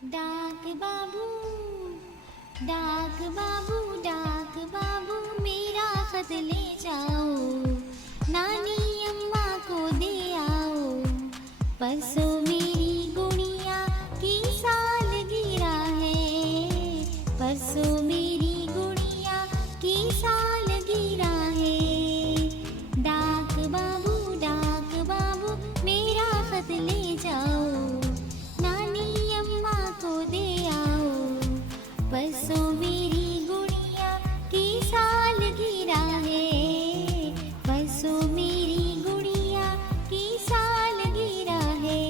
डाक बाबू, डाक बाबू, डाक बाबू मेरा खत ले जाओ, नानी अम्मा को दे आओ। परसों मेरी गुड़िया की सालगिरह है, परसों मेरी गुड़िया की सालगिरह है। डाक बाबू मेरा खत ले जाओ, नानी अम्मा को दे आओ। परसों मेरी गुड़िया की सालगिरह है, परसों मेरी गुड़िया की सालगिरह है।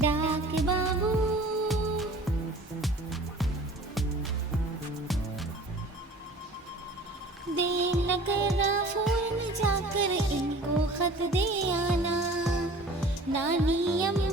डाक बाबू, देर न करना, फोन जाकर इनको खत दे आना, नानी अम्मा